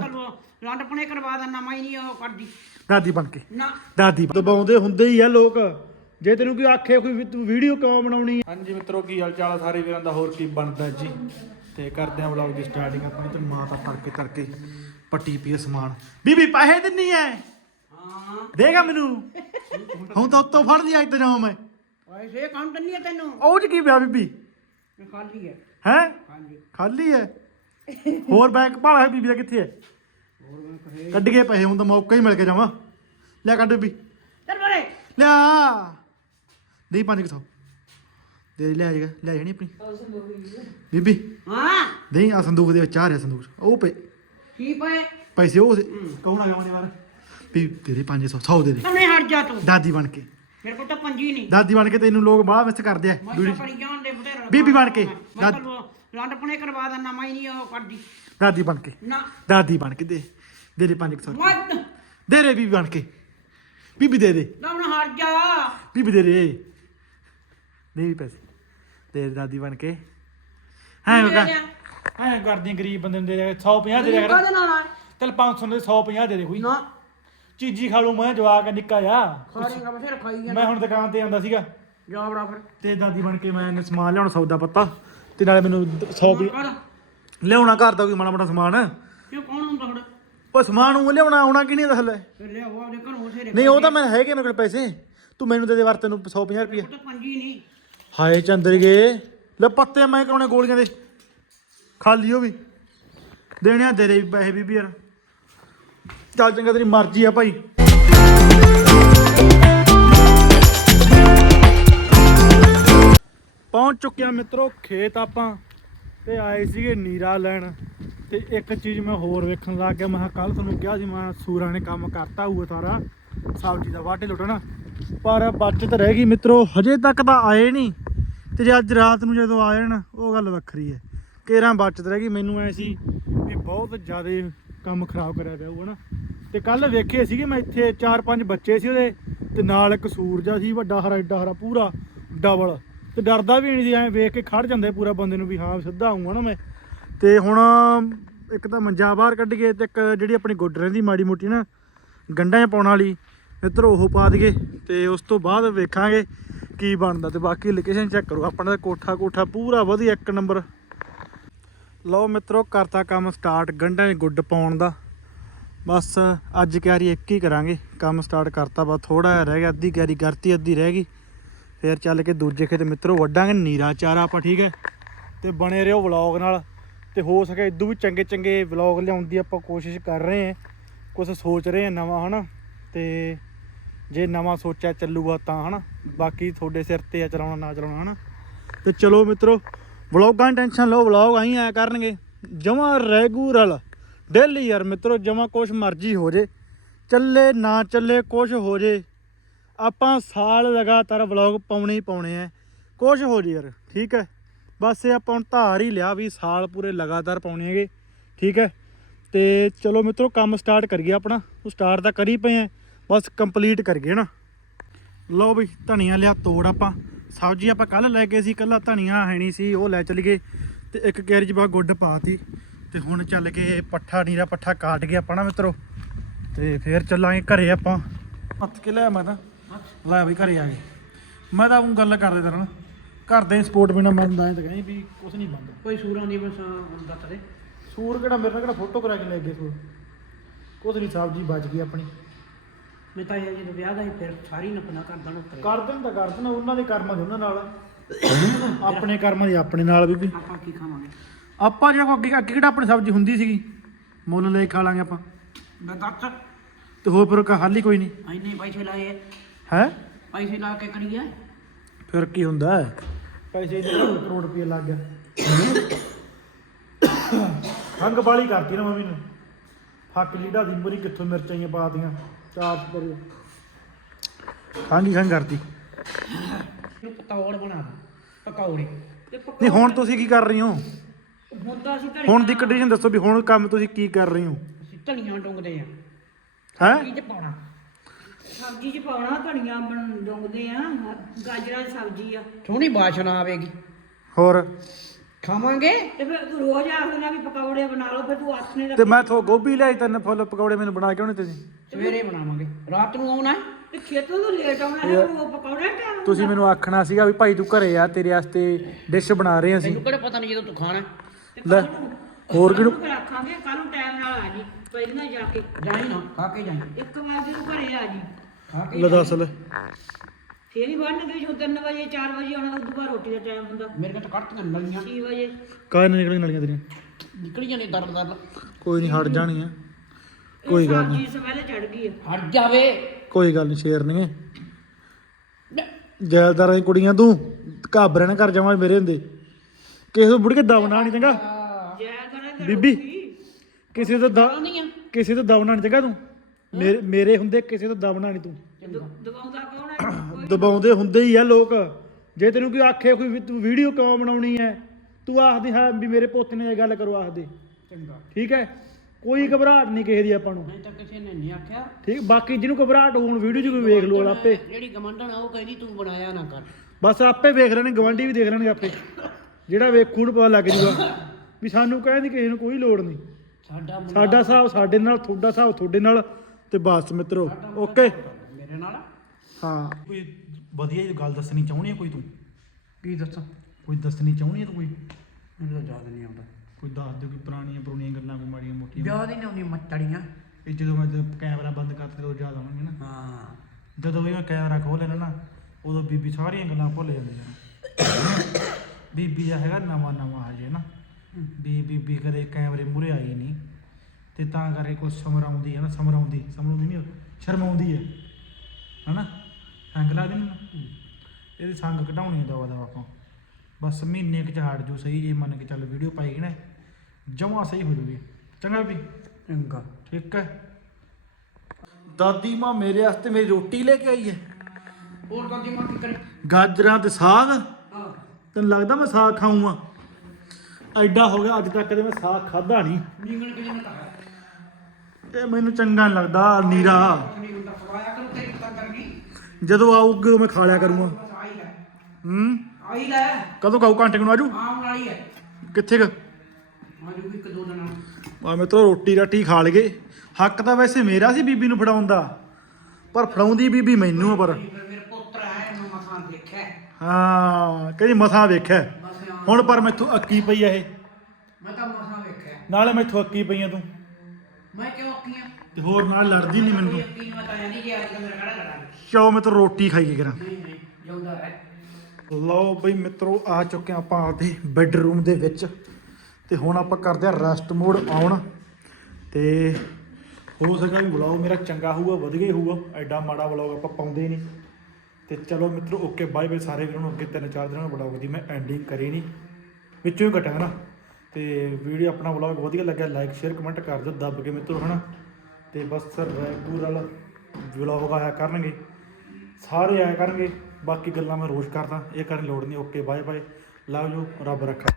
ਤਾਂ ਲੰਡਪਣੇ ਕਰਵਾ ਦਿੰਦਾ ਮੈਂ ਨਹੀਂ ਉਹ ਕਰਦੀ। ਦਾਦੀ ਬਣ ਕੇ। ਨਾ। ਦਾਦੀ ਦਬਾਉਂਦੇ ਹੁੰਦੇ ਹੀ ਆ ਲੋਕ। ਜੇ ਤੈਨੂੰ ਕੋਈ ਆਖੇ ਕੋਈ ਵੀ ਤੂੰ ਵੀਡੀਓ ਕਿਉਂ ਬਣਾਉਣੀ ਹਾਂਜੀ ਮਿੱਤਰੋ ਕੀ ਹਾਲ ਚਾਲ ਆ ਸਾਰੇ ਵੀਰਾਂ ਦਾ? ਹੋਰ ਕੀ ਬਣਦਾ ਜੀ? ਤੇ ਕਰਦੇ ਆ ਵਲੌਗ ਦੀ ਸਟਾਰਟਿੰਗ ਆਪਣੀ। ਤੇ ਮਾਤਾ ਤੜਕੇ ਤੜਕੇ ਪੱਟੀ ਪੀ ਸਮਾਨ। ਬੀਬੀ ਪੈਸੇ ਦਿੰਨੀ ਐ? ਹਾਂ। ਦੇਗਾ ਮੈਨੂੰ? ਹੁਣ ਤਾਂ ਉੱਤੋਂ ਫੜ ਲਿਆ ਇਤਨਾ ਮੈਂ। ਐਸੇ ਕੰਮ ਤਾਂ ਨਹੀਂ ਹੈ ਤੈਨੂੰ? ਉਹ ਚ ਕੀ ਪਿਆ ਬੀਬੀ? ਇਹ ਖਾਲੀ ਹੈ ਹੈ? ਹਾਂਜੀ। ਖਾਲੀ ਐ? ਹੋਰ ਬੈਗ ਭਾਲਾ ਹੈ ਬੀਬੀ ਦਾ ਕਿੱਥੇ ਹੋਰ ਕਹੇ ਕੱਢ ਕੇ ਪੈਸੇ ਹੁਣ ਤਾਂ ਮੌਕਾ ਹੀ ਮਿਲ ਕੇ ਜਾਵਾਂ। ਲੈ ਕੱਢ ਬੀਬੀ। ਚੱਲ ਬੜੇ। ਲਿਆ। ਦੇ 500 ਦੇ ਲੈ ਜਾਏਗਾ ਲੈ ਜਾਣੀ ਆਪਣੀ। ਬੀਬੀ। ਹਾਂ। ਨਹੀਂ ਆ ਸੰਦੂਕ ਦੇ ਵਿੱਚ ਆ ਰਿਹਾ ਸੰਦੂਕ। ਉਹ ਪਏ। ਕੀ ਪਏ? ਪੈਸੇ ਉਹ ਕੌਣ ਆ ਗਿਆ ਮਨੇ ਵਾਰ ਵੀ ਤੇਰੇ 500 100 ਦੇ ਦੇ। ਤੂੰ ਹਟ ਜਾ ਤੂੰ। ਦਾਦੀ ਬਣ ਕੇ। ਮੇਰੇ ਕੋਲ ਤਾਂ ਪੰਜੀ ਨਹੀਂ। ਦਾਦੀ ਬਣ ਕੇ ਤੈਨੂੰ ਲੋਕ ਬਾਹਲਾ ਮਿਸ ਕਰਦੇ ਆ। ਦੇ ਬੀਬੀ ਬਣ ਕੇ। ਲੰਡਪਣੇ ਕਰਵਾ ਦਿੰਦਾ ਮੈਂ ਨਹੀਂ ਉਹ ਕਰਦੀ। ਦਾਦੀ ਬਣ ਕੇ। ਨਾ। ਦਾਦੀ ਬਣ ਕੇ ਦੇ। ਦੇ ਦੇ 500 ਵਾਦ ਦੇ ਬੀਬੀ ਬਣ ਕੇ। ਬੀਬੀ ਦੇ ਦੇ। ਨਾ ਹੁਣ ਹਟ ਜਾ। ਬੀਬੀ ਦੇ ਦੇ। ਦੇ ਵੀ ਪੈਸੇ। ਦੇ ਦੇ ਦਾਦੀ ਬਣ ਕੇ। ਹਾਂ ਦੇ ਦਿਆਂ। ਹਾਂ ਕਰਦੀਆਂ ਗਰੀਬ ਬੰਦੇ ਨੂੰ ਦੇ ਦੇ। 150 ਦੇ ਦੇ ਆ? ਚਲ 500 ਦੇ 150 ਦੇ ਦੇ ਕੋਈ। ਨਾ। ਚੀਜੀ ਖਾ ਲੂ ਮੈਂ ਜਵਾਕ ਨਿੱਕਾ ਜਾ ਖਾਈ ਮੈਂ ਹੁਣ ਦੁਕਾਨ ਤੇ ਆਉਂਦਾ ਸੀਗਾ। ਜਾ ਬੜਾ ਫਿਰ। ਤੇ ਦਾਦੀ ਬਣ ਕੇ ਮੈਂ ਸਮਾਨ ਲਿਆਉਣਾ ਸੌਦਾ ਪੱਤਾ। ਤੇ ਨਾਲੇ ਮੈਨੂੰ 100 ਵੀ ਕਰ। ਲਿਆਉਣਾ ਘਰ ਦਾ ਕੋਈ ਮਾੜਾ ਮੋਟਾ ਸਮਾਨ। ਕਿਉਂ ਕੌਣ ਹੁੰਦਾ ਹੁਣ ਉਹ ਸਮਾਨ ਉਹ ਲਿਆਉਣਾ ਆਉਣਾ ਕਿ ਨਹੀਂ ਦੱਸ ਲੈ ਫਿਰ ਲਿਆ ਉਹ ਘਰੋਂ ਨਹੀਂ ਉਹ ਤਾਂ ਮੈਂ ਹੈਗੇ ਮੇਰੇ ਕੋਲ ਪੈਸੇ। ਤੂੰ ਮੈਨੂੰ ਦੇ ਦੇ ਵਰ ਤੈਨੂੰ 150 ਰੁਪਏ ਤਾਂ ਪੰਜੀ ਨਹੀਂ। ਹਾਏ ਚੰਦਰ ਗਏ ਲੈ ਪੱਤੇ ਮੈਂ ਕਰਾਉਣੇ ਗੋਲੀਆਂ ਦੇ। ਖਾਲੀ ਉਹ ਵੀ। ਦੇਣੇ ਆ ਦੇ ਦੇ ਪੈਸੇ ਬੀਬੀ ਯਾਰ। ਚੱਲ ਚੰਗਾ ਤੇਰੀ ਮਰਜ਼ੀ ਆ ਭਾਈ। ਪਹੁੰਚ ਚੁੱਕਿਆ ਮਿੱਤਰੋ, ਖੇਤ ਆਪਾਂ ਤੇ ਆਏ ਸੀਗੇ ਨੀਰਾ ਲੈਣ ਤੇ ਇੱਕ ਚੀਜ਼ ਮੈਂ ਹੋਰ ਵੇਖਣ ਲੱਗ ਗਿਆ। ਮੈਂ ਕੱਲ ਤੁਹਾਨੂੰ ਕਿਹਾ ਸੀ, ਮੈਂ ਸੂਰਾਂ ਨੇ ਕੰਮ ਕਰਤਾ ਹੋਊਗਾ ਸਾਰਾ, ਸਬਜ਼ੀ ਦਾ ਵਾਢੇ ਲੁੱਟਣਾ। ਪਰ ਬਚਤ ਰਹਿ ਗਈ ਮਿੱਤਰੋ, ਹਜੇ ਤੱਕ ਤਾਂ ਆਏ ਨਹੀਂ ਤੇ ਜੇ ਅੱਜ ਰਾਤ ਨੂੰ ਜਦੋਂ ਆ ਜਾਣ, ਉਹ ਗੱਲ ਵੱਖਰੀ ਹੈ। ਕੇਰਾਂ ਬਚਤ ਰਹਿ ਗਈ, ਮੈਨੂੰ ਐ ਸੀ ਵੀ ਬਹੁਤ ਜ਼ਿਆਦਾ ਕੰਮ ਖਰਾਬ ਕਰਿਆ ਪਿਆ ਹੋਊਗਾ ਨਾ। ਤੇ ਕੱਲ ਵੇਖੇ ਸੀਗੇ, ਮੈਂ ਇੱਥੇ ਚਾਰ ਪੰਜ ਬੱਚੇ ਸੀ ਉਹਦੇ, ਤੇ ਨਾਲ ਇੱਕ ਸੂਰਜਾ ਸੀ, ਵੱਡਾ ਹਰਾ, ਏਡਾ ਹਰਾ, ਪੂਰਾ ਡਬਲ। ਤੇ ਡਰਦਾ ਵੀ ਨਹੀਂ ਸੀ, ਐ ਵੇਖ ਕੇ ਖੜ ਜਾਂਦੇ ਪੂਰਾ ਬੰਦੇ ਨੂੰ ਵੀ, ਹਾਂ, ਸਿੱਧਾ ਆਉਂਗਾ ਨਾ ਮੈਂ। ਤੇ ਹੁਣ ਇੱਕ ਤਾਂ ਮੰਜਾ ਬਾਹਰ ਕੱਢ ਕੇ ਤੇ ਇੱਕ ਜਿਹੜੀ ਆਪਣੀ ਗੁੱਡ ਰਹਿੰਦੀ ਮਾੜੀ ਮੋਟੀ ਨਾ, ਗੰਢਾਂ 'ਚ ਪਾਉਣ ਵਾਲੀ ਮਿੱਤਰ ਉਹ ਪਾ ਦਈਏ ਤੇ ਉਸ ਤੋਂ ਬਾਅਦ ਵੇਖਾਂਗੇ ਕੀ ਬਣਦਾ ਤੇ ਬਾਕੀ ਲੋਕੇਸ਼ਨ ਚੈੱਕ ਕਰੋ, ਆਪਣਾ ਤਾਂ ਕੋਠਾ ਕੋਠਾ ਪੂਰਾ ਵਧੀਆ, ਇੱਕ ਨੰਬਰ ਲਓ ਮਿੱਤਰੋ, ਕਰਤਾ ਕੰਮ ਸਟਾਰਟ ਗੰਢਾਂ 'ਚ ਗੁੱਡ ਪਾਉਣ ਦਾ। ਬਸ ਅੱਜ ਕਿਆਰੀ ਇੱਕ ਹੀ ਕਰਾਂਗੇ, ਕੰਮ ਸਟਾਰਟ ਕਰਤਾ, ਬਸ ਥੋੜਾ ਜਿਹਾ ਰਹਿ ਗਿਆ, ਅੱਧੀ ਕਿਆਰੀ ਕਰਤੀ, ਅੱਧੀ ਰਹਿ ਗਈ। ਫੇਰ ਚੱਲ ਕੇ ਦੂਜੇ ਖੇਤ ਮਿੱਤਰੋ ਵੱਡਾਂਗੇ ਨੀਰਾ ਚਾਰਾ ਆਪਾਂ, ਠੀਕ ਹੈ? ਤੇ ਬਣੇ ਰਹੋ ਵਲੌਗ ਨਾਲ। ਤੇ ਹੋ ਸਕੇ ਇਦੋਂ ਵੀ ਚੰਗੇ ਚੰਗੇ ਵਲੌਗ ਲਿਆਉਣ ਦੀ ਆਪਾਂ ਕੋਸ਼ਿਸ਼ ਕਰ ਰਹੇ ਹਾਂ। ਕੁਝ ਸੋਚ ਰਹੇ ਹਾਂ ਨਵਾਂ, ਹਨਾ? ਤੇ ਜੇ ਨਵਾਂ ਸੋਚਿਆ ਚੱਲੂਗਾ ਤਾਂ, ਹਨਾ? ਬਾਕੀ ਤੁਹਾਡੇ ਸਿਰ ਤੇ ਆ ਚਲਾਉਣਾ, ਨਾ ਚਲਾਉਣਾ, ਹਨਾ? ਤੇ ਚਲੋ ਮਿੱਤਰੋ, ਵਲੌਗਾਂ ਦੀ ਟੈਨਸ਼ਨ ਲਓ, ਵਲੌਗ ਆਈ ਆਇਆ ਕਰਨਗੇ। ਜਮਾ ਰੈਗੂਲਰ ਡੇਲੀ ਯਾਰ ਮਿੱਤਰੋ, ਜਮਾ ਕੁਛ ਮਰਜ਼ੀ ਹੋ ਜੇ। ਚੱਲੇ, ਨਾ ਚੱਲੇ, ਕੁਛ ਹੋ ਜੇ। ਆਪਾਂ ਸਾਲ ਲਗਾਤਾਰ ਵਲੌਗ ਪਾਉਣੇ ਹੀ ਪਾਉਣੇ ਆ ਕੁਛ ਹੋ ਜੇ ਯਾਰ, ਠੀਕ ਹੈ ਬਸ ਇਹ ਆਪਾਂ ਹੁਣ ਧਾਰ ਹੀ ਲਿਆ ਵੀ ਸਾਲ ਪੂਰੇ ਲਗਾਤਾਰ ਪਾਉਣੇ ਹੈਗੇ, ਠੀਕ ਹੈ ਤੇ ਚਲੋ ਮਿੱਤਰੋ, ਕੰਮ ਸਟਾਰਟ ਕਰੀਏ ਆਪਣਾ। ਉਹ ਸਟਾਰਟ ਤਾਂ ਕਰੀ ਪਏ ਆ ਬਸ ਕੰਪਲੀਟ ਕਰੀਏ ਨਾ। ਲਓ ਵੀ ਧਨੀਆ ਲਿਆ, ਤੋੜ ਆਪਾਂ। ਸਬਜ਼ੀ ਆਪਾਂ ਕੱਲ ਲੈ ਕੇ ਸੀ ਕੱਲਾ ਧਨੀਆ ਹੈ ਨਹੀਂ ਸੀ, ਉਹ ਲੈ ਚਲ ਗਏ। ਤੇ ਇੱਕ ਕੈਰੀ ਚ ਬਾ ਗੁੱਡ ਪਾਤੀ ਤੇ। ਹੁਣ ਚੱਲ ਕੇ ਪੱਠਾ, ਨੀਰਾ ਪੱਠਾ ਕਾਟ ਗਿਆ ਆਪਾਂ ਨਾ ਮਿੱਤਰੋ। ਤੇ ਫੇਰ ਚੱਲਾਂਗੇ ਘਰੇ ਆਪਾਂ। ਹੱਥ ਕੇ ਲਿਆ ਮੈਂ ਤਾਂ। ਲੈ ਬਈ ਘਰੇ ਆ ਗਏ। ਮੈਂ ਤਾਂ ਉਹ ਗੱਲ ਕਰਦੇ ਤੇਰੇ ਨਾਲ ਘਰ ਦੇ ਸਪੋਰਟ ਬਿਨਾ ਮੰਨਦਾ ਤਾਂ ਕਹਿੰਦੀ ਵੀ ਕੁਝ ਨਹੀਂ ਬੰਦਾ। ਕੋਈ ਸੂਰਾਂ ਦੀ ਬਸ ਹੁੰਦਾ ਤਰੇ ਸੂਰ ਕਿਹੜਾ ਮੇਰੇ ਨਾਲ ਕਿਹੜਾ ਫੋਟੋ ਕਰਾ ਕੇ ਲੈ ਗਏ ਸੂਰ। ਕੁਝ ਨਹੀਂ ਸਬਜ਼ੀ ਬਚ ਗਈ ਆਪਣੀ। ਮੈਂ ਤਾਂ ਇਹ ਜਦੋਂ ਵਿਆਹ ਦਾ ਹੀ ਫਿਰ ਸਾਰੀ ਨਪਨਾ ਕਰ ਦੇਣਾ ਤਰੇ ਕਰ ਦੇਣ ਤਾਂ ਕਰ ਦੇਣ ਉਹਨਾਂ ਦੇ ਕਰਮਾਂ ਦੇ ਉਹਨਾਂ ਨਾਲ। ਆਪਣੇ ਕਰਮਾਂ ਦੇ ਆਪਣੇ ਨਾਲ ਵੀ ਆਪਾਂ ਕੀ ਖਾਵਾਂਗੇ? ਆਪਾਂ ਜਿਹੜਾ ਕੋਈ ਅੱਗੇ ਅੱਗੇ ਕਿਹੜਾ ਆਪਣੀ ਸਬਜ਼ੀ ਹੁੰਦੀ ਸੀਗੀ? ਮੁੱਲ ਲੈ ਖਾ ਲਾਂਗੇ ਆਪਾਂ। ਮੈਂ ਦੱਸ। ਤੇ ਹੋਰ ਫਿਰ ਕਾ ਹੱਲ ਕੋਈ ਨਹੀਂ। ਇੰਨੇ ਪੈਸੇ ਲਾਏ। ਹੈ? ਪੈਸੇ ਲਾ ਕੇ ਕਰੀਏ। ਫਿਰ ਕੀ ਹੁੰਦਾ? ਹੈ ਪੈਸੇ ਦੇ ਕਰੋੜ ਰੁਪਏ ਲੱਗ ਗਿਆ। ਖੰਗ ਬਾਲੀ ਕਰਤੀ ਨਾ ਮੰਮੀ ਨੇ। ਫੱਕ ਲੀਡਾ ਦੀ ਮੁਰੀ ਕਿੱਥੋਂ ਮਿਰਚਾਂ ਪਾਤੀਆਂ ਚਾਰ ਪਰ ਖੰਗ ਖੰਗ ਕਰਤੀ। ਇਹਨੂੰ ਪਤੌੜ ਬਣਾ ਦੇ ਪਕੌੜੇ। ਤੇ ਨਹੀਂ ਹੁਣ ਤੁਸੀਂ ਕੀ ਕਰ ਰਹੀ ਹੋ? ਹੁੰਦਾ ਸੀ ਧਨੀਆ। ਹੁਣ ਦੀ ਕੰਡੀਸ਼ਨ ਦੱਸੋ ਵੀ ਹੁਣ ਕੰਮ ਤੁਸੀਂ ਕੀ ਕਰ ਰਹੀ ਹੋ? ਅਸੀਂ ਧਨੀਆ ਡੁੰਗਦੇ ਆ। ਹੈ? ਕੀ ਚ ਪਾਉਣਾ? ਸਬਜ਼ੀ ਚ ਪਾਉਣਾ ਧਨੀਆ ਬਣ ਡੁੰਗਦੇ ਆ ਗਾਜਰਾਂ ਦੀ ਸਬਜ਼ੀ ਆ। ਸੋਹਣੀ ਬਾਸ਼ਨਾ ਆਵੇਗੀ। ਹੋਰ? ਖਾਵਾਂਗੇ? ਤੇ ਫਿਰ ਤੂੰ ਰੋਜ਼ ਆਖਦਾ ਵੀ ਪਕੌੜੇ ਬਣਾ ਲਓ ਫਿਰ ਤੂੰ ਆਥਣੇ ਦਾ ਤੇ ਮੈਂ ਥੋ ਗੋਭੀ ਲਿਆਈ ਤਿੰਨ ਫੁੱਲ ਪਕੌੜੇ ਮੈਨੂੰ ਬਣਾ ਕੇ ਆਉਣੇ ਤੁਸੀਂ। ਸਵੇਰੇ ਬਣਾਵਾਂਗੇ। ਰਾਤ ਨੂੰ ਆਉਣਾ ਤੇ ਖੇਤੋਂ ਤੋਂ ਲੇਟ ਆਉਣਾ ਹੈ ਉਹ ਪਕੌੜੇ ਟਾਈਮ ਤੁਸੀਂ ਮੈਨੂੰ ਆਖਣਾ ਸੀਗਾ ਵੀ ਭਾਈ ਤੂੰ ਘਰੇ ਆ ਤੇਰੇ ਵਾਸਤੇ ਡਿਸ਼ ਬਣਾ ਰਹੇ ਹਾਂ ਅਸੀਂ। ਤੈਨੂੰ ਕਿਹੜਾ ਪਤਾ ਨਹੀਂ ਜਦੋਂ ਤੂੰ ਖਾਣਾ ਲੈ ਹੋਰ ਕਿਹਨੂੰ ਆਖਾਂਗੇ ਕੱਲ ਨੂੰ ਟਾਈਮ ਨਾਲ ਆ ਜੀ। ਪਹਿਲਾਂ ਜਾ ਕੇ ਜਾਈ ਨਾ। ਖਾ ਕੇ ਜਾਈ। ਇੱਕ ਵਜੇ ਨੂੰ ਘਰੇ ਆ ਜੀ। ਖਾ ਕੇ ਲੈ ਦੱਸ ਲੈ। ਫੇਰ ਹੀ ਵੜਨ ਗਈ ਜੋ 3 ਵਜੇ 4 ਵਜੇ ਆਉਣਾ ਉਸ ਤੋਂ ਬਾਅਦ ਰੋਟੀ ਦਾ ਟਾਈਮ ਹੁੰਦਾ। ਮੇਰੇ ਕੋਲ ਤਾਂ ਕੱਟੀਆਂ ਨਲੀਆਂ। 6 ਵਜੇ। ਕਾਹ ਨਹੀਂ ਨਿਕਲਣ ਵਾਲੀਆਂ ਤੇਰੀਆਂ? ਨਿਕਲ ਜਾਂਦੇ ਦਰ ਦਰ ਕੋਈ ਨਹੀਂ ਹਟ ਜਾਣੀਆਂ ਕੋਈ ਗੱਲ ਨਹੀਂ ਜੀ ਸਵੇਲੇ ਚੜ ਗਈ ਆ। ਹਟ ਜਾਵੇ। ਕੋਈ ਗੱਲ ਨਹੀਂ ਸ਼ੇਰ ਨਹੀਂ ਜੈਲਦਾਰਾਂ ਦੀ ਕੁੜੀਆਂ ਤੂੰ ਘਾਬਰੇ ਨਾ ਕਰ ਜਾਵਾਂ ਮੇਰੇ ਹੁੰਦੇ। ਕਿਸੇ ਬੁੜ ਕੇ ਦਬਣਾ ਨਹੀਂ ਚੰਗਾ। ਜੈ ਕਰਾਂ ਬੀਬੀ। ਕਿਸੇ ਤੋਂ ਦ- ਨਹੀਂ ਆ। ਕਿਸੇ ਤੋਂ ਦਬਣਾ ਨਹੀਂ ਚੰਗਾ ਤੂੰ? ਮੇਰੇ ਮੇਰੇ ਹੁੰਦੇ ਕਿਸੇ ਤੋਂ ਦਬਣਾ ਨਹੀਂ ਤੂੰ। ਦਵਾਉਂਦਾ ਕੌਣ ਹੈ? ਦਬਾਉਂਦੇ ਹੁੰਦੇ ਹੀ ਆ ਲੋਕ। ਜੇ ਤੈਨੂੰ ਕੋਈ ਆਖੇ ਕੋਈ ਵੀ ਤੂੰ ਵੀਡੀਓ ਕਿਉਂ ਬਣਾਉਣੀ ਹੈ? ਤੂੰ ਆਖਦੀ ਹਾਂ ਵੀ ਮੇਰੇ ਪੁੱਤ ਨੇ ਇਹ ਗੱਲ ਕਰੋ ਆਖਦੇ ਚੰਗਾ। ਠੀਕ ਹੈ? ਕੋਈ ਘਬਰਾਹਟ ਨਹੀਂ ਕਿਸੇ ਦੀ ਆਪਾਂ ਨੂੰ। ਮੈਂ ਤਾਂ ਕਿਸੇ ਨੇ ਨਹੀਂ ਆਖਿਆ। ਠੀਕ ਬਾਕੀ ਜਿਹਨੂੰ ਘਬਰਾਹਟ ਹੋਣ ਵੀਡੀਓ 'ਚ ਕੋਈ ਵੇਖ ਲਓ ਆਪੇ। ਜਿਹੜੀ ਗਮੰਡਣ ਆ ਉਹ ਕਹਿੰਦੀ ਤੂੰ ਬਣਾਇਆ ਨਾ ਕਰ। ਬਸ ਆਪੇ ਵੇਖ ਲੈਣੇ ਗਵਾਂਢੀ ਵੀ ਦੇਖ ਲੈਣਗੇ ਆਪੇ। ਜਿਹੜਾ ਵੇਖੂ ਨੂੰ ਪਤਾ ਲੱਗ ਜੂਗਾ। ਵੀ ਸਾਨੂੰ ਕਹਿੰਦੀ ਕਿਸੇ ਨੂੰ ਕੋਈ ਲੋੜ ਨਹੀਂ। ਸਾਡਾ ਮੁੰਡਾ ਸਾਡਾ ਹਿਸਾਬ ਸਾਡੇ ਨਾਲ ਤੁਹਾਡਾ ਹਿਸਾਬ ਤੁਹਾਡੇ ਨਾਲ ਤੇ ਬਸ ਮਿੱਤਰੋ ਓਕੇ। ਮੇਰੇ ਨਾਲ ਹਾਂ। ਕੋਈ ਵਧੀਆ ਜਿਹੀ ਗੱਲ ਦੱਸਣੀ ਚਾਹੁੰਦੀ ਹੈ ਕੋਈ ਤੂੰ? ਕੀ ਦੱਸਾਂ? ਕੋਈ ਦੱਸਣੀ ਚਾਹੁੰਦੀ ਹੈ ਤੂੰ ਕੋਈ? ਮੈਨੂੰ ਤਾਂ ਯਾਦ ਨਹੀਂ ਆਉਂਦਾ। ਕੋਈ ਦੱਸ ਦਿਓ ਕੋਈ ਪੁਰਾਣੀਆਂ ਪੁਰਾਣੀਆਂ ਗੱਲਾਂ ਕੋਈ ਮਾੜੀਆਂ ਮੋਟੀਆਂ। ਯਾਦ ਹੀ ਨਹੀਂ ਆਉਂਦੀ ਮੱਟੜੀਆਂ ਇਹ ਜਦੋਂ ਮੈਂ ਜਦੋਂ ਕੈਮਰਾ ਬੰਦ ਕਰਤੇ ਉਦੋਂ ਯਾਦ ਆਉਣਗੇ ਨਾ। ਹਾਂ। ਜਦੋਂ ਵੀ ਮੈਂ ਕੈਮਰਾ ਖੋਲ ਲੈਣਾ ਨਾ ਉਦੋਂ ਬੀਬੀ ਸਾਰੀਆਂ ਗੱਲਾਂ ਭੁੱਲ ਜਾਂਦੀਆਂ ਬੀਬੀ ਦਾ ਹੈਗਾ ਨਵਾਂ ਨਵਾਂ ਹਜੇ ਨਾ। ਵੀ ਬੀਬੀ ਕਦੇ ਕੈਮਰੇ ਮੂਰੇ ਆਈ ਨਹੀਂ ਤੇ ਤਾਂ ਕਰਕੇ ਕੁਝ ਸਮਰਾਉਂਦੀ ਹੈ ਨਾ ਸਮਰਾਉਂਦੀ ਸਮਰਾਉਂਦੀ ਨਹੀਂ ਸ਼ਰਮਾਉਂਦੀ ਹੈ। ਹਨਾ? ਸੰਗ ਲਾ ਦੇਣੀ। ਨਾ ਇਹਦੀ ਸੰਗ ਘਟਾਉਣੀ ਹੈ ਦਵਾ ਦਵਾ ਆਪਾਂ। ਬਸ ਮਹੀਨੇ ਕੁ ਹਟ ਜੂ ਸਹੀ ਜੇ ਮੰਨ ਕੇ ਚੱਲ ਵੀਡੀਓ ਪਾਈ ਨਾ ਜਮਾ ਸਹੀ ਹੋ ਜੂਗੀ। ਚੰਗਾ ਵੀ। ਚੰਗਾ। ਠੀਕ ਹੈ। ਦਾਦੀ ਮਾਂ ਮੇਰੇ ਵਾਸਤੇ ਮੇਰੀ ਰੋਟੀ ਲੈ ਕੇ ਆਈ ਹੈ। ਹੋਰ ਕੰਦੀ ਮਾਂ ਕੀ ਕਰੇ? ਗਾਜਰਾਂ ਤੇ ਸਾਗ। ਹਾਂ। ਤੈਨੂੰ ਲੱਗਦਾ ਮੈਂ ਸਾਗ ਖਾਊਂਗਾ? ਐਡਾ ਹੋ ਗਿਆ ਅੱਜ ਤੱਕ ਕਦੇ ਮੈਂ ਸਾਗ ਖਾਦਾ ਨਹੀਂ। ਨੀਂਗਣ ਕੇ ਇਹ ਮੈਨੂੰ ਚੰਗਾ ਨਹੀਂ ਲੱਗਦਾ ਨੀਰਾ। ਕਰੋ ਤੇ ਕਰਨੀ ਜਦੋਂ ਆਊਗਾ ਉਦੋਂ ਮੈਂ ਖਾ ਲਿਆ ਕਰੂੰਗਾ। ਬਸ ਆਈ ਲੈ। ਹੂੰ? ਆਈ ਲੈ। ਕਦੋਂ ਖਾਊ ਘੰਟੇ ਨੂੰ ਆਜੂ? ਆਉਣ ਵਾਲੀ ਹੈ। ਕਿੱਥੇ ਕ? ਆ ਜੂਗੀ ਇੱਕ ਦੋ ਦਿਨਾਂ ਆ ਮੈਂ ਤਾਂ ਰੋਟੀ ਰਾਟੀ ਖਾ ਲਗੇ ਹੱਕ ਤਾਂ ਵੈਸੇ ਮੇਰਾ ਸੀ ਬੀਬੀ ਨੂੰ ਫੜਾਉਣ ਦਾ। ਪਰ ਫੜਾਉਂਦੀ ਬੀਬੀ ਮੈਨੂੰ ਆ ਪਰ। ਮੇਰੇ ਪੁੱਤਰ ਹੈ ਇਹਨੂੰ ਮਸਾਂ ਦੇਖਿਆ। ਹਾਂ ਕਹਿੰਦੀ ਮਸਾਂ ਵੇਖਿਆ। ਹੁਣ ਪਰ ਮੈਥੋਂ ਅੱਕੀ ਪਈ ਆ ਇਹ। ਮੈਂ ਤਾਂ ਮਸਾਂ ਵੇਖਿਆ। ਨਾਲੇ ਮੈਥੋਂ ਅੱਕੀ ਪਈਆਂ ਤੂੰ। ਮੈਂ ਕਿਉਂ ਆਖੀਆਂ ਤੇ ਹੋਰ ਨਾਲ ਲੜਦੀ ਨਹੀਂ ਮੈਨੂੰ। ਯਕੀਨ ਮੈਂ ਤਾਂ ਨਹੀਂ ਕਿ ਅੱਜ ਮੇਰਾ ਕਿਹੜਾ ਲੜਾਂਗੇ। ਚਲੋ ਮੈਂ ਤਾਂ ਰੋਟੀ ਖਾਈ ਕੇ ਕਰਾਂ। ਨਹੀਂ ਨਹੀਂ ਜਿਉਂਦਾ ਹੈ ਲਓ ਬਈ ਮਿੱਤਰੋ ਆ ਚੁੱਕੇ ਹਾਂ ਆਪਾਂ ਆਪਦੇ ਬੈੱਡਰੂਮ ਦੇ ਵਿੱਚ। ਤੇ ਹੁਣ ਆਪਾਂ ਕਰਦੇ ਆ ਰੈਸਟ ਮੋਡ ਆਨ ਤੇ ਹੋ ਸਕਦਾ ਵੀ ਵਲੌਗ ਮੇਰਾ ਚੰਗਾ ਹੋਊਗਾ ਵਧੀਆ ਹੀ ਹੋਊਗਾ। ਐਡਾ ਮਾੜਾ ਵਲੌਗ ਆਪਾਂ ਪਾਉਂਦੇ ਨਹੀਂ ਤੇ ਚਲੋ ਮਿੱਤਰੋ ਓਕੇ ਬਾਏ ਬਾਏ ਸਾਰੇ ਵੀਰਾਂ ਨੂੰ ਅੱਗੇ ਤਿੰਨ ਚਾਰ ਦਿਨਾਂ ਨੂੰ ਵਲੌਗ ਦੀ ਮੈਂ ਐਂਡਿੰਗ ਕਰੀ ਨਹੀਂ ਵਿੱਚੋਂ ਹੀ ਕਟਾਂਗਾ ਨਾ। ਤੇ ਵੀਡੀਓ ਆਪਣਾ ਵਲੌਗ ਵਧੀਆ ਲੱਗਿਆ ਲਾਈਕ ਸ਼ੇਅਰ ਕਮੈਂਟ ਕਰ ਦਿਓ, ਦੱਬ ਕੇ ਮਿੱਤਰੋ, ਹਨਾ। ਤੇ ਬਸ ਰੈਗੂਲਰ ਵਲੌਗ ਆਇਆ ਕਰਨਗੇ। ਸਾਰੇ ਆਇਆ ਕਰਨਗੇ। ਬਾਕੀ ਗੱਲਾਂ ਮੈਂ ਰੋਜ਼ ਕਰਦਾ, ਇਹ ਕਰਨ ਦੀ ਲੋੜ ਨਹੀਂ okay bye bye love you, ਰੱਬ ਰੱਖਾ।